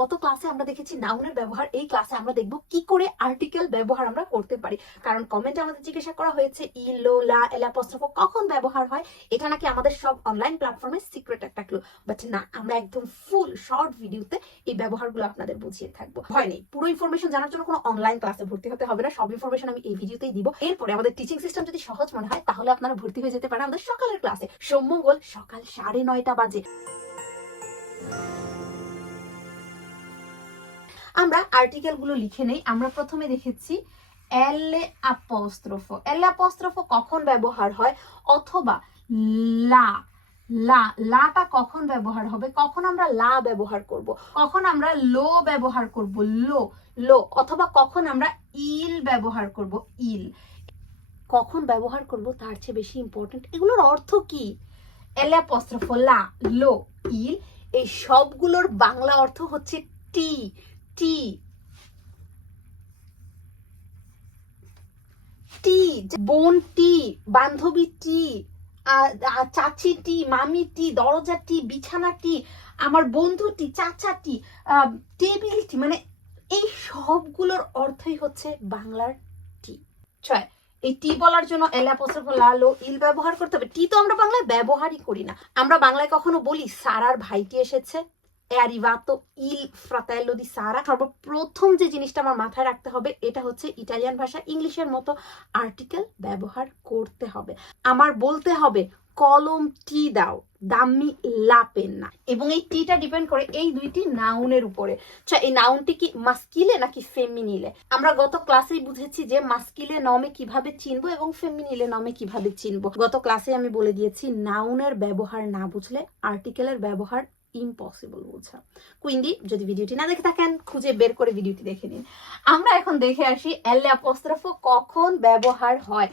গত ক্লাসে আমরা দেখেছি নাউনের ব্যবহার, এই ক্লাসে আমরা দেখব কি করে আর্টিকেল ব্যবহার আমরা করতে পারি। কারণ কমেন্টে আমাদের জিজ্ঞাসা করা হয়েছে, ই, লো, লা, এল, অ্যাপোস্ট্রোফ, কখন ব্যবহার হয়? এটা নাকি আমাদের সব অনলাইন প্ল্যাটফর্মে সিক্রেট একটা ক্লু বাট না, আমরা একদম ফুল শর্ট ভিডিওতে এই ব্যবহারগুলো আপনাদের বুঝিয়ে থাকব। ভয় নেই, পুরো ইনফরমেশন জানার জন্য কোনো অনলাইন ক্লাসে ভর্তি হতে হবে না। সব ইনফরমেশন আমি এই ভিডিওতেই দিব। এরপরে আমাদের টিচিং সিস্টেম যদি সহজ মনে হয়, তাহলে আপনারা ভর্তি হয়ে যেতে পারেন আমাদের সকালের ক্লাসে সোমমঙ্গল সকাল সাড়ে নয়টা বাজে। আমরা আর্টিকেলগুলো লিখে নেই, আমরা প্রথমে দেখেছি এল অ্যাপোস্ট্রোফ এল অ্যাপোস্ট্রোফ কখন ব্যবহার হয়? অথবা লা লা, লাটা কখন ব্যবহার হবে? কখন আমরা লা ব্যবহার করব? কখন আমরা লো ব্যবহার করব? লো লো, অথবা কখন আমরা ইল ব্যবহার করব? ইল। কখন ব্যবহার করব? তার চেয়ে বেশি ইম্পর্টেন্ট এগুলোর অর্থ কি? এল অ্যাপোস্ট্রোফ লা, লো, ইল, এই সবগুলোর বাংলা অর্থ হচ্ছে টি টি টি বোন টি বান্ধবী টি চাচি টি মামি টি দরজা টি বিছানা টি আমার বন্ধু টি চাচা টি টেবিল টি মানে এই সবগুলোর অর্থই হচ্ছে বাংলার টি ছয়, এই টি বলার জন্য এলাপোস্ট্রোফ লালো ইল ব্যবহার করতে হবে। টি তো আমরা বাংলায় ব্যবহারই করি না। আমরা বাংলায় কখনো বলি সারার ভাইটি এসেছে। È arrivato il fratello di Sara. সর্বপ্রথম যে জিনিসটা আমার মাথায় রাখতে হবে, এটা হচ্ছে ইটালিয়ান ভাষা, ইংলিশের মতো আর্টিকেল ব্যবহার করতে হবে। আমার বলতে হবে, কলম টি দাও, দাম্মি লা পেন্না। এবং এই টিটা ডিপেন্ড করে এই দুইটি নাউনের উপরে। আচ্ছা এই নাউনটি কি মাস্কিলে নাকি ফেমিনিলে আমরা গত ক্লাসেই বুঝেছি যে মাস্কিলে নমে কীভাবে চিনবো এবং ফেমিনিলে নমে কীভাবে চিনবো। গত ক্লাসে আমি বলে দিয়েছি নাউনের ব্যবহার না বুঝলে আর্টিকেলের ব্যবহার ইম্পসিবল বোঝা কুইন্ডি যদি ভিডিওটি না দেখে থাকেন, খুঁজে বের করে ভিডিওটি দেখে নিন। আমরা এখন দেখে আসি এল অ্যাপোস্ট্রফ কখন ব্যবহার হয়।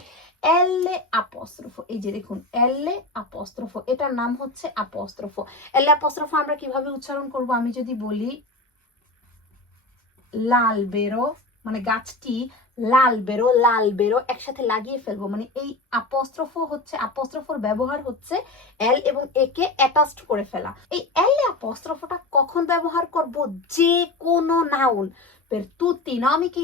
এল অ্যাপোস্ট্রফ এই যে দেখুন এল অ্যাপোস্ট্রফ এটার নাম হচ্ছে অ্যাপোস্ট্রফ এল অ্যাপোস্ট্রফ আমরা কীভাবে উচ্চারণ করব? আমি যদি বলি, লাল বেরো মানে গাছটি লাল বেরো লাল বেরো একসাথে লাগিয়ে ফেলব। মানে এই আপস্ত্রফ হচ্ছে আপস্ত্রফর ব্যবহার হচ্ছে এল এবং একে অ্যাটাচড করে ফেলা। এই এল আপস্ত্রফটা কখন ব্যবহার করব? যে কোনো noun per tutti i nomi che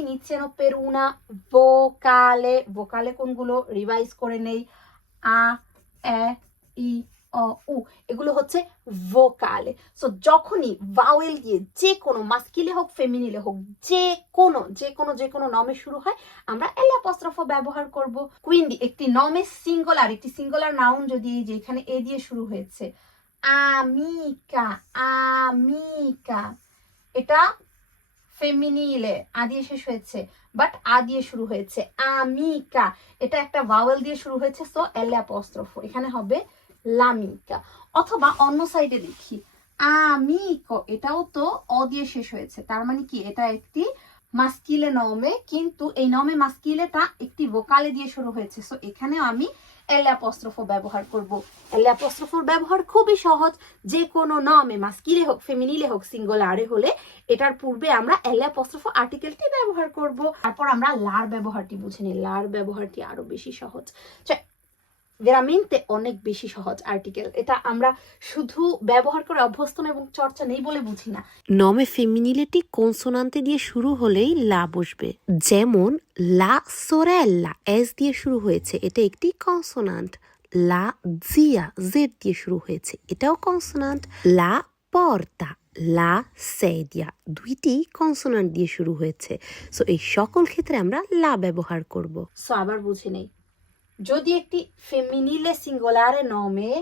una vocale vocale কোনগুলো? রিভাইজ করে নেই। আ, এ, ই উ, এগুলো হচ্ছে ভোকালে সো যখনই ভাওয়েল দিয়ে যে কোনো মাস্কিলে হোক ফেমিনিলে হোক, যে কোনো যে কোনো যে কোনো নমে শুরু হয়, আমরা এল অ্যাপস্ট্রফ ব্যবহার করব। কুইন্ডি একটি নমে সিঙ্গুলার একটি সিঙ্গুলার নাউন যদি যে এখানে এ দিয়ে শুরু হয়েছে। আমিকা আমিকা এটা ফেমিনিলে আ দিয়ে শেষ হয়েছে বাট আ দিয়ে শুরু হয়েছে। আমিকা এটা একটা ভাওয়েল দিয়ে শুরু হয়েছে সো এল অ্যাপস্ট্রফ এখানে হবে লামিকা। অথবা অন্য সাইডে লিখি আমিকো। এটাও তো অ দিয়ে শেষ হয়েছে। তার মানে কি? এটা একটি মাস্কিলে নমে কিন্তু এই নমে মাস্কিলেটা একটি ভোকালে দিয়ে শুরু হয়েছে। সো এখানেও আমি এল ব্যবহার করব। এল ব্যবহার খুবই সহজ। যে কোনো নমে মাস্কিলে হোক ফেমিনিলে হোক সিঙ্গুলারে হলে এটার পূর্বে আমরা এল অ্যাপস্ট্রফ আর্টিকেলটি ব্যবহার করব। তারপর আমরা লার ব্যবহারটি বুঝে নিই। লার ব্যবহারটি আরও বেশি সহজ। ভেরামেন্তে অনেক বেশি সহজ আর্টিকেল এটা আমরা শুধু ব্যবহার করে অভ্যস্ত না এবং চর্চা নেই বলে বুঝি না। নমে ফেমিনিলেটি কনসোনান্তে দিয়ে শুরু হলেই লা বসবে। যেমন লা সোরেল্লা এস দিয়ে শুরু হয়েছে। এটা একটি কনসোনান্ট। লা জিয়া জেড দিয়ে শুরু হয়েছে। এটাও কনসোনান্ট। লা পর্তা লা সেডিয়া দুইটি কনসোনান্ট দিয়ে শুরু হয়েছে। সো এই সকল ক্ষেত্রে আমরা লা ব্যবহার করব। সো আবার বুঝে নেই। যদি একটি ফেমিনিলে সিঙ্গুলারে নমে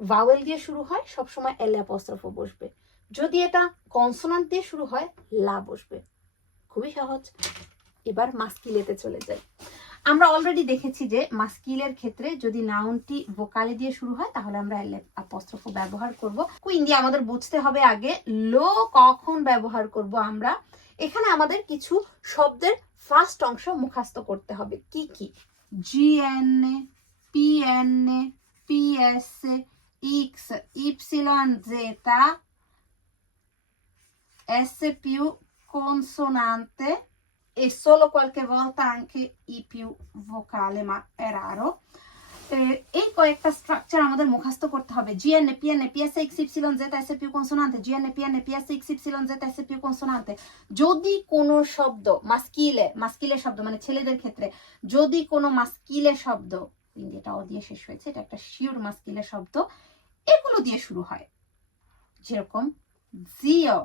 ভাওয়েল দিয়ে শুরু হয়, সবসময় এল অ্যাপস্ট্রফ বসবে। যদি এটা কনসোনান্ট দিয়ে শুরু হয়, লা বসবে। খুবই সহজ। এবার মাস্কিলেতে চলে যাই। আমরা অলরেডি দেখেছি যে মাস্কিলের ক্ষেত্রে যদি নাউনটি ভোকালে দিয়ে শুরু হয়, তাহলে আমরা অ্যাপস্ট্রফ ব্যবহার করব। কুইন্ডি আমাদের বুঝতে হবে আগে, লো কখন ব্যবহার করব আমরা? এখানে আমাদের কিছু শব্দের ফার্স্ট অংশ মুখস্থ করতে হবে। কি কি? GN, PN, PS, X, Y, Z, S più consonante e solo qualche volta anche I più vocale, ma è raro. কনসোনান্টের এই কয়েকটা স্ট্রাকচার আমাদের মুখস্থ করতে হবে। জিএনএ পিএনএ পিএসএ এক্স ইপসিলন জেড এসএ পিউ কনসোনান্তে জিএনএ পিএনএ পিএসএ এক্স ইপসিলন জেড পিউ কনসোনান্তে যদি কোনো শব্দ মাস্কিলে মাস্কিলে শব্দ মানে ছেলেদের ক্ষেত্রে, যদি কোনো মাস্কিলে শব্দ ইংরেজিটাও দিয়ে শেষ হয়েছে, এটা একটা শিওর মাস্কিলে শব্দ, এগুলো দিয়ে শুরু হয়। যেরকম জিও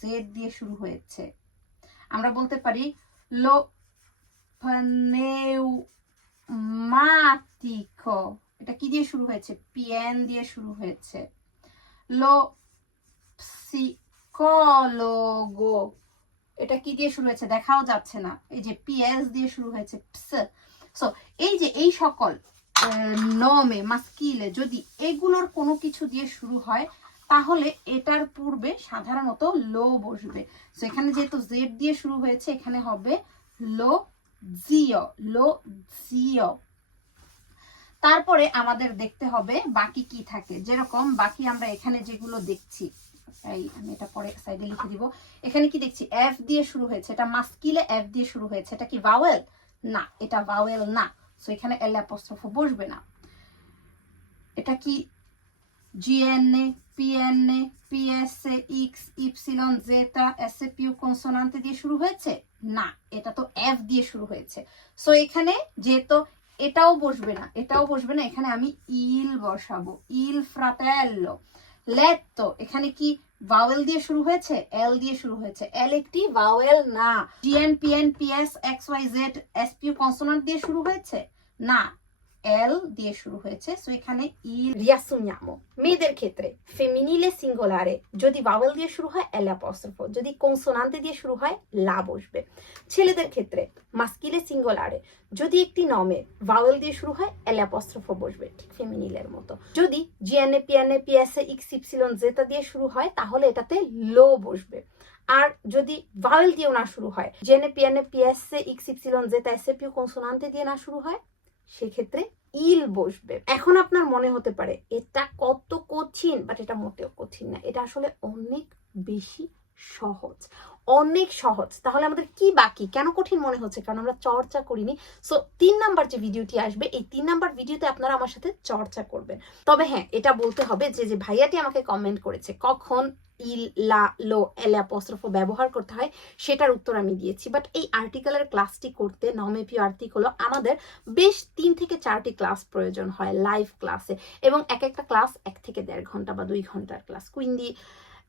জেড দিয়ে শুরু হয়েছে। আমরা বলতে পারি লো pneumático এটা কি দিয়ে শুরু হয়েছে? পিএন দিয়ে শুরু হয়েছে। লো psicólogo এটা কি দিয়ে শুরু হয়েছে? দেখাও যাচ্ছে না। এই যে পিএস দিয়ে শুরু হয়েছে, ps সো এই যে এই সকল নমে, মাস্কিলে যদি এগুলোর কোনো কিছু দিয়ে শুরু হয়, তাহলে এটার পূর্বে সাধারণত লো বসবে। সো এখানে যেহেতু জেড দিয়ে শুরু হয়েছে, এখানে হবে লো জিও, লো জিও। তারপরে আমাদের দেখতে হবে বাকি কি থাকে। যেরকম বাকি আমরা এখানে যেগুলো দেখছি, এই আমি এটা পরে সাইডে লিখে দিব। এখানে কি দেখছি? এফ দিয়ে শুরু হয়েছে। এটা মাস্কিলে এফ দিয়ে শুরু হয়েছে। এটা কি ভাওয়েল না, এটা ভাওয়েল না। সো এখানে এল অ্যাপোস্ট্রফ বসবে না। এটা কি? জিএনএ পিএনএ পিএসএ ইক্স ইপসিলন জেটা এসএ পিউ কনসোনান্তে দিয়ে শুরু হয়েছে? না, এটা তো এফ দিয়ে শুরু হয়েছে। সো এখানে যেহেতু এটাও বসবে না, এটাও বসবে না, এখানে আমি ইল বসাবো, ইল ফ্রাতেল্লো। লেতো এখানে কি ভাওয়েল দিয়ে শুরু হয়েছে? এল দিয়ে শুরু হয়েছে। এল একটি ভাওয়েল না। GN PN PS X Y Z এসপিউ consonant দিয়ে শুরু হয়েছে? না। এল দিয়ে শুরু হয়েছে। সো এখানে ই রিয়াসুনিয়ামো মেয়েদের ক্ষেত্রে ফেমিনিলে সিঙ্গুলারে যদি ভাওয়েল দিয়ে শুরু হয় এল অ্যাপস্ট্রফ যদি কনসোনান্তে দিয়ে শুরু হয়, লা বসবে। ছেলেদের ক্ষেত্রে মাস্কিলে সিঙ্গুলারে যদি একটি নমে ভাওয়েল দিয়ে শুরু হয় এল অ্যাপস্ট্রফ বসবে, ঠিক ফেমিনিলের মতো। যদি জিএনএ পিএনএ পিএসএ ইক্স ইপসিলন জেতা দিয়ে শুরু হয়, তাহলে এটাতে লো বসবে। আর যদি ভাওয়েল দিয়েও না শুরু হয় জেনে পিএনএ পিএসএ ইক্স ইপসিলন জেতা এসএ পিউ কনসোনান্তে দিয়ে না শুরু হয় সেক্ষেত্রে ইল বসবে। এখন আপনার মনে হতে পারে, এটা কত কঠিন? বাট এটা মোটেও কঠিন না। এটা আসলে অনেক বেশি সহজ। অনেক সহজ। তাহলে আমাদের কি বাকি? কেন কঠিন মনে হচ্ছে? কারণ আমরা চর্চা করিনি। সো তিন নাম্বার যে ভিডিওটি আসবে, এই তিন নাম্বার ভিডিওতে আপনারা আমার সাথে চর্চা করবেন। তবে হ্যাঁ এটা বলতে হবে যে যে ভাইয়াটি আমাকে কমেন্ট করেছে, কখন ইল লা, লো এল অ্যাপস্ট্রফ ব্যবহার করতে হয়, সেটার উত্তর আমি দিয়েছি। বাট এই আর্টিকেলের ক্লাসটি করতে নমেপিও আর্টিকেলও আমাদের বেশ তিন থেকে চারটি ক্লাস প্রয়োজন হয় লাইভ ক্লাসে এবং এক একটা ক্লাস এক থেকে দেড় ঘণ্টা বা দুই ঘণ্টার ক্লাস কুইন্দি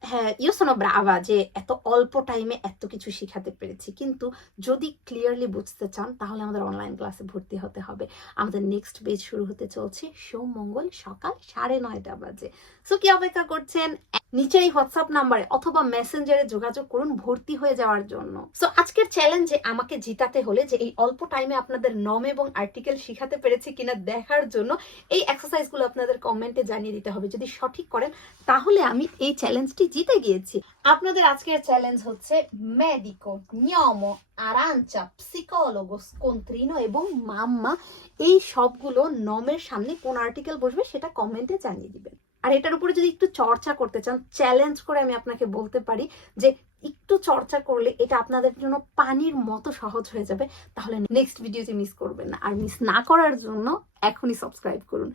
হ্যাঁ ইউ সোনো ব্রাভা যে এত অল্প টাইমে এত কিছু শেখাতে পেরেছি। কিন্তু যদি ক্লিয়ারলি বুঝতে চান, তাহলে আমাদের অনলাইন ক্লাসে ভর্তি হতে হবে। আমাদের নেক্সট বেজ শুরু হতে চলছে সোম মঙ্গল সকাল সাড়ে নয়টা বাজে। সো কি অপেক্ষা করছেন? নিচের এই হোয়াটসঅ্যাপ নাম্বারে অথবা মেসেঞ্জারে যোগাযোগ করুন ভর্তি হয়ে যাওয়ার জন্য। সো আজকের চ্যালেঞ্জে আমাকে জিতাতে হলে যে এই অল্প টাইমে আপনাদের নম এবং আর্টিকেল শিখাতে পেরেছি কিনা দেখার জন্য এই এক্সারসাইজগুলো আপনাদের কমেন্টে জানিয়ে দিতে হবে। যদি সঠিক করেন, তাহলে আমি এই চ্যালেঞ্জটি জিতে গিয়েছি। আপনাদের আজকের চ্যালেঞ্জ হচ্ছে মেডিকো নিয়মো আরাঞ্চা পসিকোলগো স্কন্ত্রিনো এবং মাম্মা এই সবগুলো নমের সামনে কোন আর্টিকেল বসবে সেটা কমেন্টে জানিয়ে দিবেন। আর এটার উপরে যদি একটু চর্চা করতে চান চ্যালেঞ্জ করে আমি আপনাকে বলতে পারি যে একটু চর্চা করলে এটা আপনাদের জন্য পানির মতো সহজ হয়ে যাবে। তাহলে নেক্সট ভিডিওতে মিস করবেন না। আর মিস না করার জন্য এখনই সাবস্ক্রাইব করুন।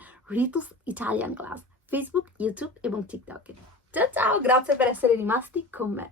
ঋতুস ইটালিয়ান ক্লাস ফেসবুক ইউটিউব এবং টিকটকে Ciao ciao, grazie per essere rimasti con me.